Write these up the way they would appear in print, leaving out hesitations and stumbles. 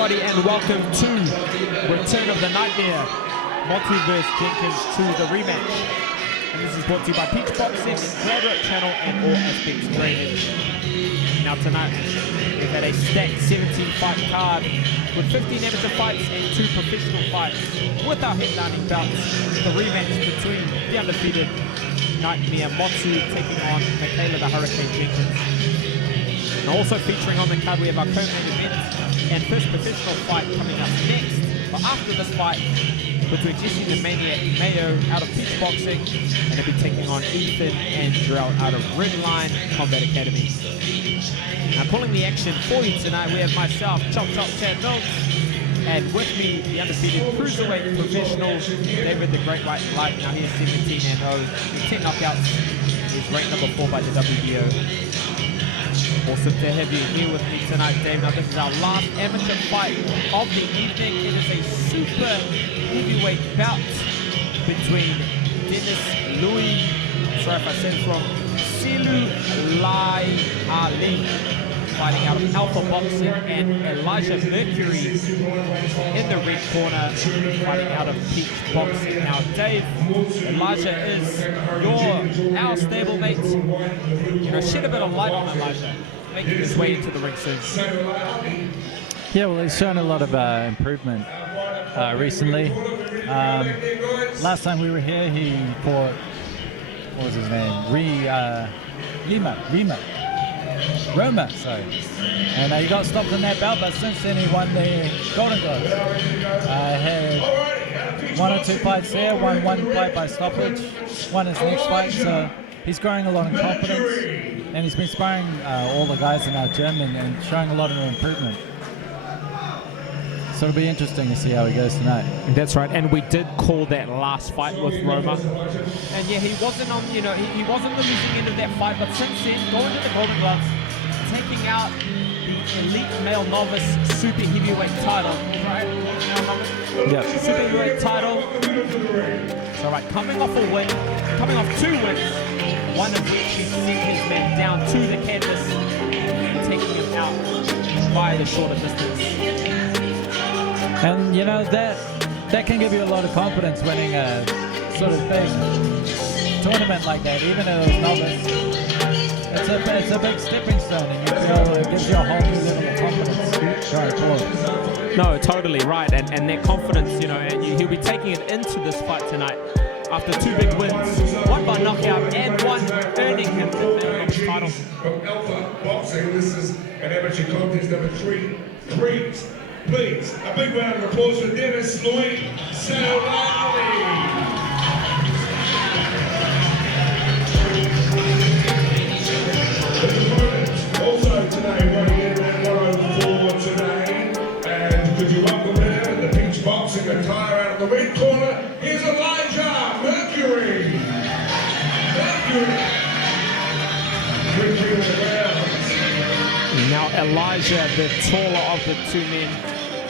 everybody, and welcome to Return of the NightMea, Multiverse Jenkins to the rematch. And this is brought to you by Peach Boxing, GladrapChannel, and All Aspects Drainage. Now tonight, we've had a stacked 17-fight card with 15 amateur fights and 2 professional fights. With our headlining bouts, the rematch between the undefeated NightMea Motu taking on Michaela the Hurricane Jenkins. And also featuring on the card, we have our co-main event and first professional fight coming up next. But after this fight, between Jesse the Maniac Mayo out of Peach Boxing, and they'll be taking on Ethan and Drell out of Redline Combat Academy. Now calling the action for you tonight, we have myself, Chop Chad Mills, and with me, the undefeated cruiserweight professional, David the Great White Light. Now he is 17-0, 10 knockouts. He's ranked number 4 by the WBO. Awesome to have you here with me tonight, Dave. Now this is our last amateur fight of the evening. It is a super heavyweight bout between Leuii, sorry if I said it wrong, Seiulialii, fighting out of Alpha Boxing, and Elijah Mercury in the red corner, fighting out of Peach Boxing. Now Dave, Elijah is our stablemate. You know, shed a bit of light on Elijah, making his way into the ring soon. Yeah, well, he's shown a lot of improvement recently. Last time we were here, he fought, what was his name? Roma, sorry. And he got stopped in that bout, but since then he won the Golden Glove. Had 1 or 2 fights there, won 1 fight by stoppage, won his next fight, so he's growing a lot in confidence, and he's been sparring all the guys in our gym and showing a lot of improvement. So it'll be interesting to see how he goes tonight. That's right, and we did call that last fight with Roma. And yeah, he wasn't on, you know, he wasn't the losing end of that fight, but since then, going to the Golden Gloves, taking out the elite male novice super heavyweight title, right? Yeah. Super heavyweight title. So right, coming off 2 wins, one of which he sent his man down to the canvas, taking him out by the shorter distance. And you know, that can give you a lot of confidence winning a sort of big tournament like that, even though it's novice. It's a big stepping stone, and you feel it gives you a whole new level of confidence going forward. No, totally right, and that confidence, you know, and he'll be taking it into this fight tonight after 2 big wins, 1 by knockout and 1 earning him the title. From Alpha Boxing, this is an amateur contest number 3. Please, a big round of applause for Leuii Seiulialii. Also today, weighing in at 104 today, and could you welcome him in the Peach Boxing attire out of the red corner? Here's Elijah Mercury. Mercury on the ground. Now Elijah, the taller of the 2 men,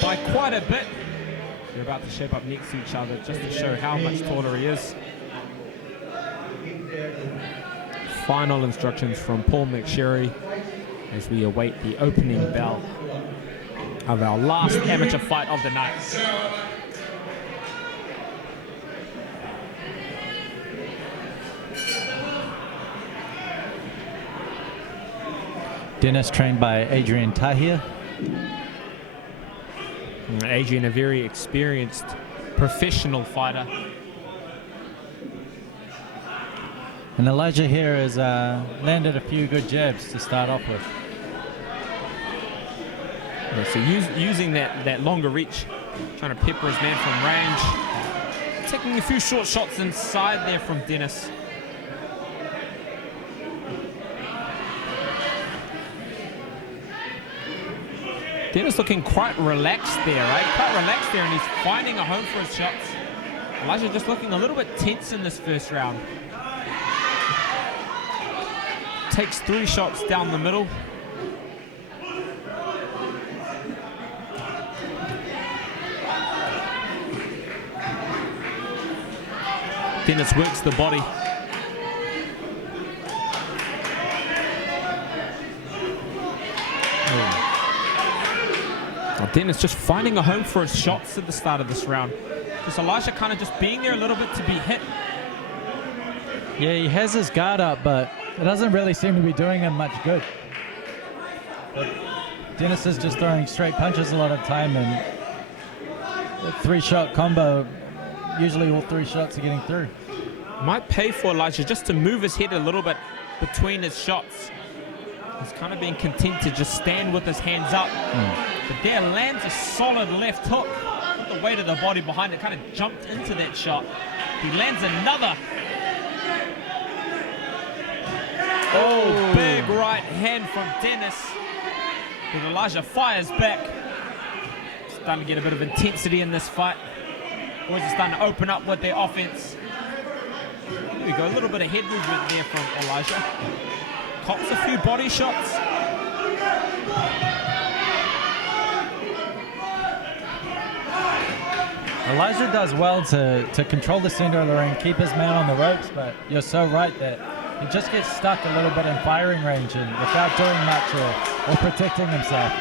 by quite a bit. They're about to shape up next to each other just to show how much taller he is. Final instructions from Paul McSherry as we await the opening bell of our last amateur fight of the night. Dennis trained by Adrian Tahir. Adrian, a very experienced professional fighter. And Elijah here has landed a few good jabs to start off with. Yeah, so using that longer reach, trying to pepper his man from range. Taking a few short shots inside there from Dennis. Dennis looking quite relaxed there, right? Quite relaxed there, and he's finding a home for his shots. Elijah just looking a little bit tense in this first round. Takes 3 shots down the middle. Dennis works the body. Well, Dennis just finding a home for his shots at the start of this round. Just Elijah kind of just being there a little bit to be hit. Yeah, he has his guard up, but it doesn't really seem to be doing him much good. But Dennis is just throwing straight punches a lot of time, and the 3-shot combo, usually all 3 shots are getting through. Might pay for Elijah just to move his head a little bit between his shots. He's kind of being content to just stand with his hands up. But there lands a solid left hook. The weight of the body behind it kind of jumped into that shot. He lands another. Oh, big right hand from Dennis. But Elijah fires back. Starting to get a bit of intensity in this fight. Boys are starting to open up with their offense. There we go, a little bit of head movement there from Elijah. Cops a few body shots. Elijah does well to control the center of the ring, keep his man on the ropes, but you're so right that he just gets stuck a little bit in firing range and without doing much or protecting himself.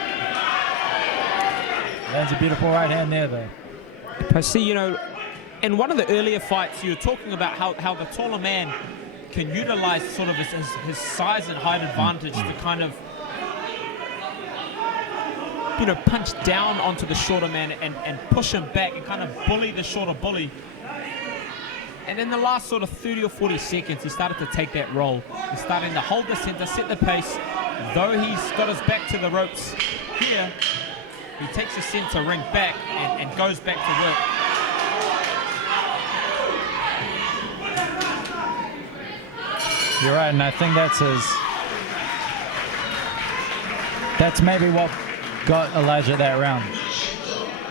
Lands a beautiful right hand there, though. I see, you know, in one of the earlier fights, you were talking about how the taller man can utilize sort of his size and height advantage to kind of, you know, punch down onto the shorter man and push him back and kind of bully the shorter bully. And in the last sort of 30 or 40 seconds, he started to take that role. He's starting to hold the center, set the pace. Though he's got his back to the ropes here, he takes the center ring back and goes back to work. You're right, and I think that's maybe what got Elijah that round.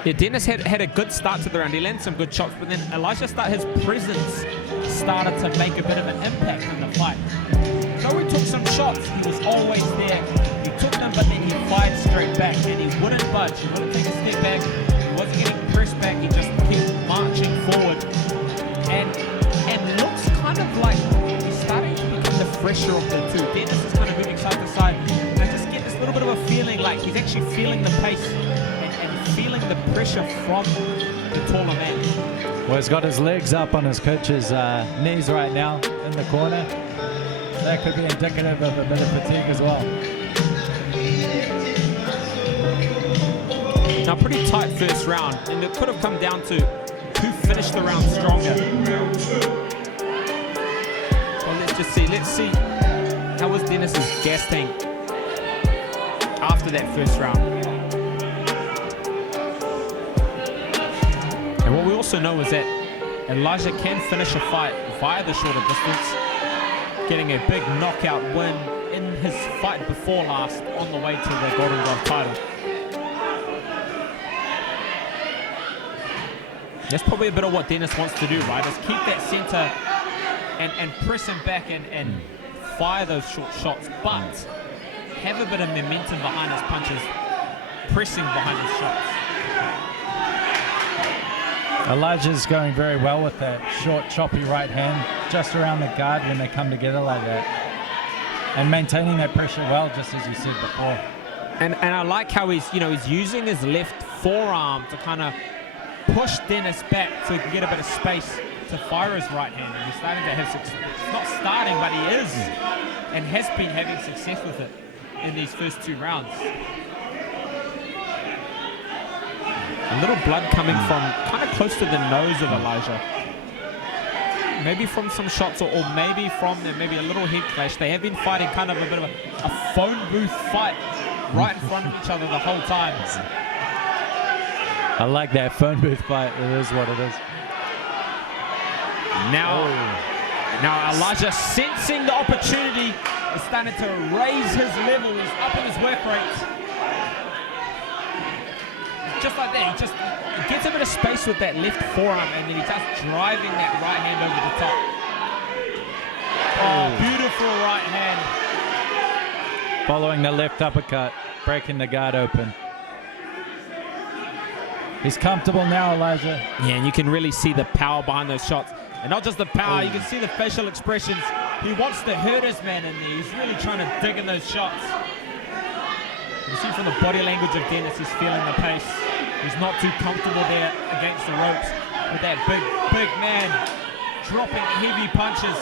Yeah, Dennis had a good start to the round. He landed some good shots, but then his presence started to make a bit of an impact in the fight. Though he took some shots, he was always there. He took them, but then he fired straight back, and he wouldn't budge. He wouldn't take a step back. He wasn't getting pressed back. He just kept marching forward, and looks kind of like he's starting to become the fresher of the two. Dennis is kind of moving side to side. I just get this little bit of a feeling like he's actually feeling the pace and feeling the pressure from the taller man. Well, he's got his legs up on his coach's knees right now in the corner. That could be indicative of a bit of fatigue as well. Now, pretty tight first round, and it could have come down to who finished the round stronger. Well, let's see. How was Dennis's gas tank after that first round? And what we also know is that Elijah can finish a fight via the shorter distance, getting a big knockout win in his fight before last on the way to the Golden Glove title. That's probably a bit of what Dennis wants to do, right? Is keep that center and press him back and fire those short shots, but have a bit of momentum behind his punches, pressing behind his shots. Elijah's going very well with that short, choppy right hand just around the guard when they come together like that, and maintaining that pressure well, just as you said before. And I like how he's using his left forearm to kind of push Dennis back so he can get a bit of space to fire his right hand. And he's starting to have success. It's not starting, but he is, and has been having success with it in these first 2 rounds. A little blood coming from kind of close to the nose of Elijah. Maybe from some shots, or maybe from maybe a little head clash. They have been fighting kind of a bit of a phone booth fight right in front of each other the whole time. I like that phone booth fight. It is what it is. Now Elijah, sensing the opportunity, is starting to raise his level. He's upping his work rate. Just like that, he gets a bit of space with that left forearm, and then he starts driving that right hand over the top. Oh, beautiful right hand. Following the left uppercut, breaking the guard open. He's comfortable now, Elijah. Yeah, and you can really see the power behind those shots. And not just the power, you can see the facial expressions. He wants to hurt his man in there. He's really trying to dig in those shots. You see from the body language of Dennis, he's feeling the pace. He's not too comfortable there against the ropes with that big man dropping heavy punches.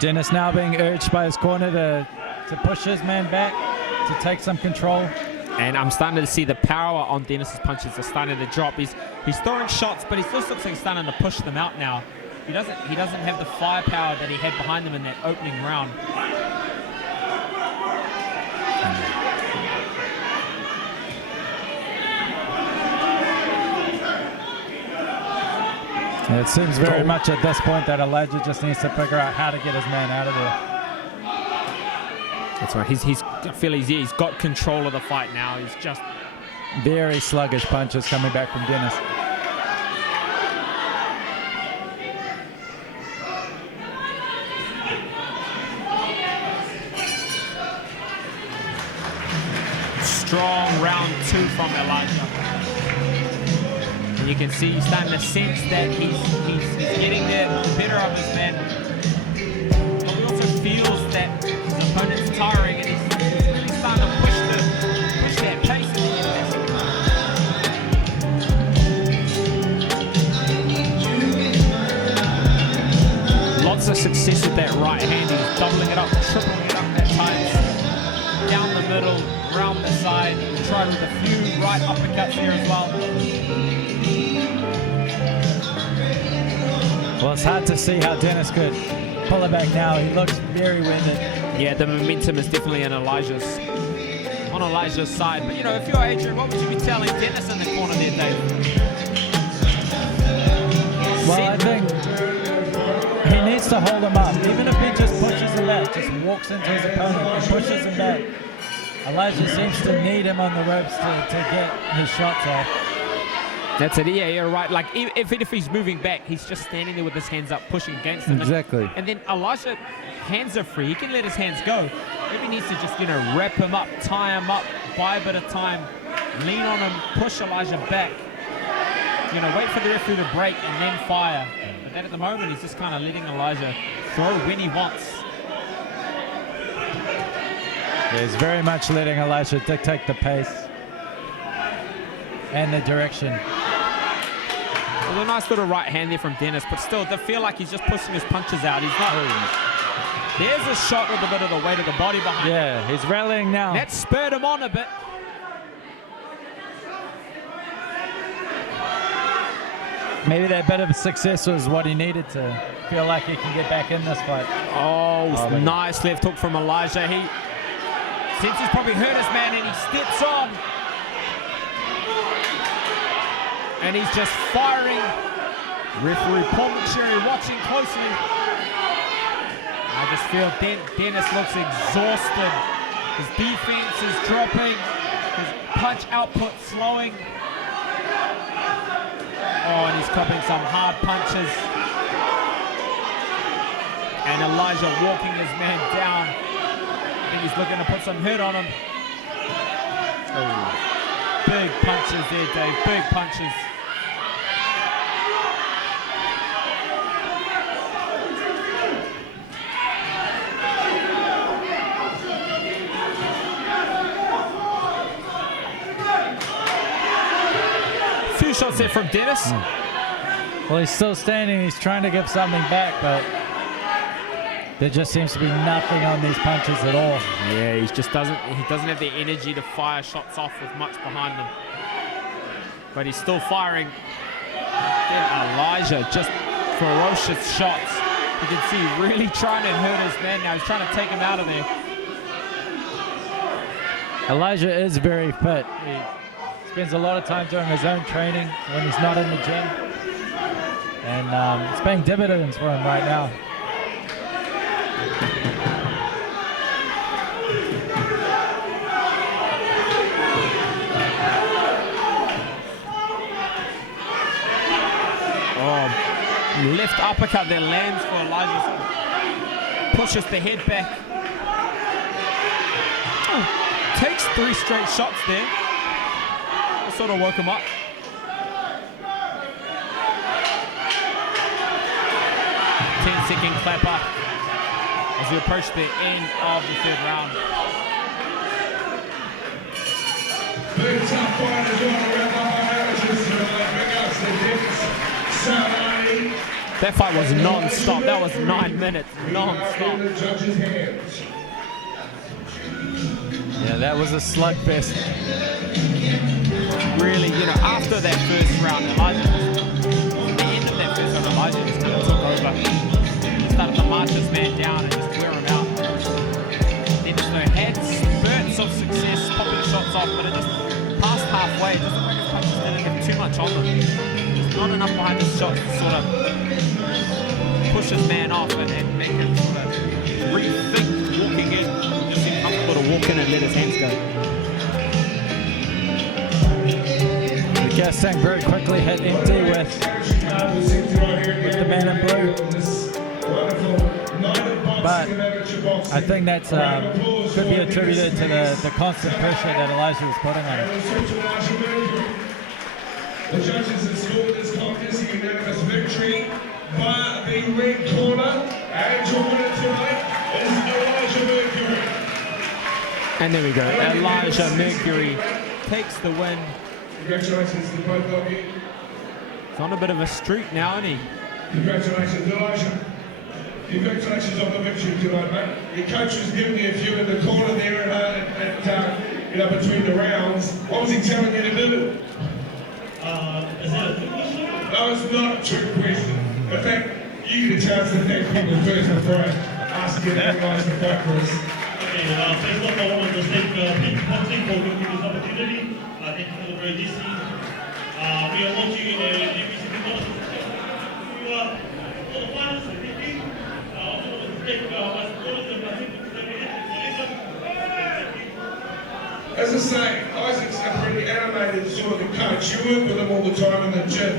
Dennis now being urged by his corner to push his man back, to take some control. And I'm starting to see the power on Dennis's punches are starting to drop. He's throwing shots, but he still looks like he's starting to push them out now. He doesn't have the firepower that he had behind him in that opening round. It seems very much at this point that Elijah just needs to figure out how to get his man out of there. That's right. I feel he's got control of the fight now. He's just very sluggish punches coming back from Dennis. strong round 2 from Elijah. And you can see he's starting to sense that he's getting the better of his man. But he also feels that his opponent's tiring and he's really starting to push that pace in the end. Lots of success with that right hand. He's doubling it up, tripling it up at times. Down the middle, round the side, tried with a few right uppercuts here as well. Well, it's hard to see how Dennis could pull it back now. He looks very winded. Yeah, the momentum is definitely on Elijah's side. But, you know, if you're Adrian, what would you be telling Dennis in the corner there, Dave? Well, I think he needs to hold him up. Even if he just pushes him back, just walks into his opponent and pushes him back. Elijah seems to need him on the ropes to get his shots off. That's it. Yeah, you're right. Like, if he's moving back, he's just standing there with his hands up, pushing against him. Exactly. And then Elijah, hands are free. He can let his hands go. Maybe he needs to just, you know, wrap him up, tie him up, buy a bit of time, lean on him, push Elijah back. You know, wait for the referee to break and then fire. But then at the moment, he's just kind of letting Elijah throw when he wants. Yeah, he's very much letting Elijah dictate the pace and the direction. Well, a nice little right hand there from Dennis, but still, they feel like he's just pushing his punches out. He's not. There's a shot with a bit of the weight of the body behind him. Yeah, he's rallying now. That spurred him on a bit. Maybe that bit of success was what he needed to feel like he can get back in this fight. Oh, nice left hook from Elijah. He thinks he's probably hurt his man and he steps on. And he's just firing. Referee Paul McSherry watching closely. I just feel Dennis looks exhausted. His defense is dropping. His punch output slowing. Oh, and he's copping some hard punches. And Elijah walking his man down. I think he's looking to put some hurt on him. Oh. Big punches there, Dave. Big punches. Few shots there from Dennis. Well, he's still standing. He's trying to give something back, but there just seems to be nothing on these punches at all. Yeah, he doesn't have the energy to fire shots off with much behind him. But he's still firing. Then Elijah, just ferocious shots. You can see really trying to hurt his man now. He's trying to take him out of there. Elijah is very fit. He spends a lot of time doing his own training when he's not in the gym. And it's paying dividends for him right now. Left uppercut there lands for Elijah. Pushes the head back. Oh, takes 3 straight shots there. That sort of woke him up. Ten-second clap up as we approach the end of the 3rd round. Very tough fight as well around the high amateurs tonight. Big ups to Leuii Seiulialii. That fight was non-stop. That was 9 minutes, non-stop. In the judges' hands. Yeah, that was a slugfest. Really, you know, after that first round, Elijah, the end of that first round, Elijah just kind of took over. He started to march his man down and just wear him out. Then, you know, had spurts of success, popping shots off, but it just passed halfway. It doesn't like his punches didn't have too much on them. Just not enough behind his shots to sort of push his man off and make him sort of rethink walking in. Just seemed comfortable to walk in and let his hands go. The gas tank very quickly hit empty with the man in blue. But I think that's could be attributed to the constant pressure that Elijah was putting on him. The judges have scored this contest a unanimous victory by the red corner, and your winner tonight is Leuii Mercury. And there we go. Elijah Mercury takes the win. Congratulations to both of you. He's on a bit of a streak now, isn't he? Congratulations, Elijah. Congratulations on the victory tonight, mate. Your coach was giving you a few in the corner there you know, between the rounds. What was he telling you to do? Is that a good question? No, it's not a trick question. In fact, you get a chance to thank people first before I ask you to analyze the fight for us. Okay, first off, I want to thank Peach Boxing for giving me this opportunity. Thank you for the very DC. We are watching every single one of the fighters, I think. I also want to thank my supporters and my people for every As I say, Isaac's a pretty animated sort of a coach. You work with him all the time in the gym.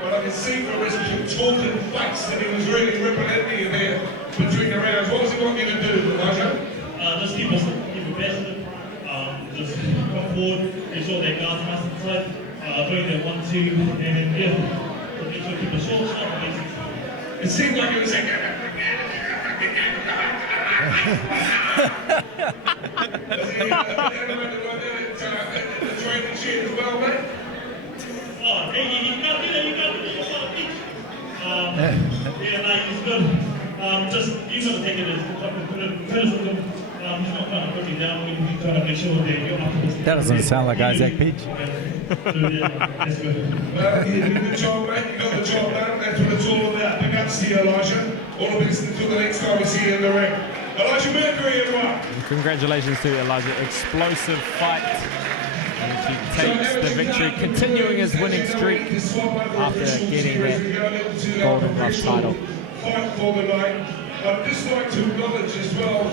But I can see from his contorted face that he was really ripping into you there between the rounds. What does he want you to do, Elijah? just keep us invested. Just come forward, ensure that guards nice and tight, doing that 1-2, and then yeah, make sure to keep a short shot. It seemed like it was like Does he animated like that at the training shed as well, mate? Oh, hey, you can't do that, you can't do that, you can't teach. Yeah, no, he's good. Just, you got to take it as criticism. He's not trying to put you down, he's trying to make sure that you're not. That doesn't sound like Isaac Peach. So, yeah, that's good. You did a good job, mate. You got the job done. That's what it's all about. Big ups to you, Elijah. All the best until the next time we see you in the ring. Elijah Mercury, everyone. Congratulations to Elijah. Explosive fight. And he takes the victory, continuing his winning streak after getting that Golden Glove title. Fight for the night. I'd just like to acknowledge as well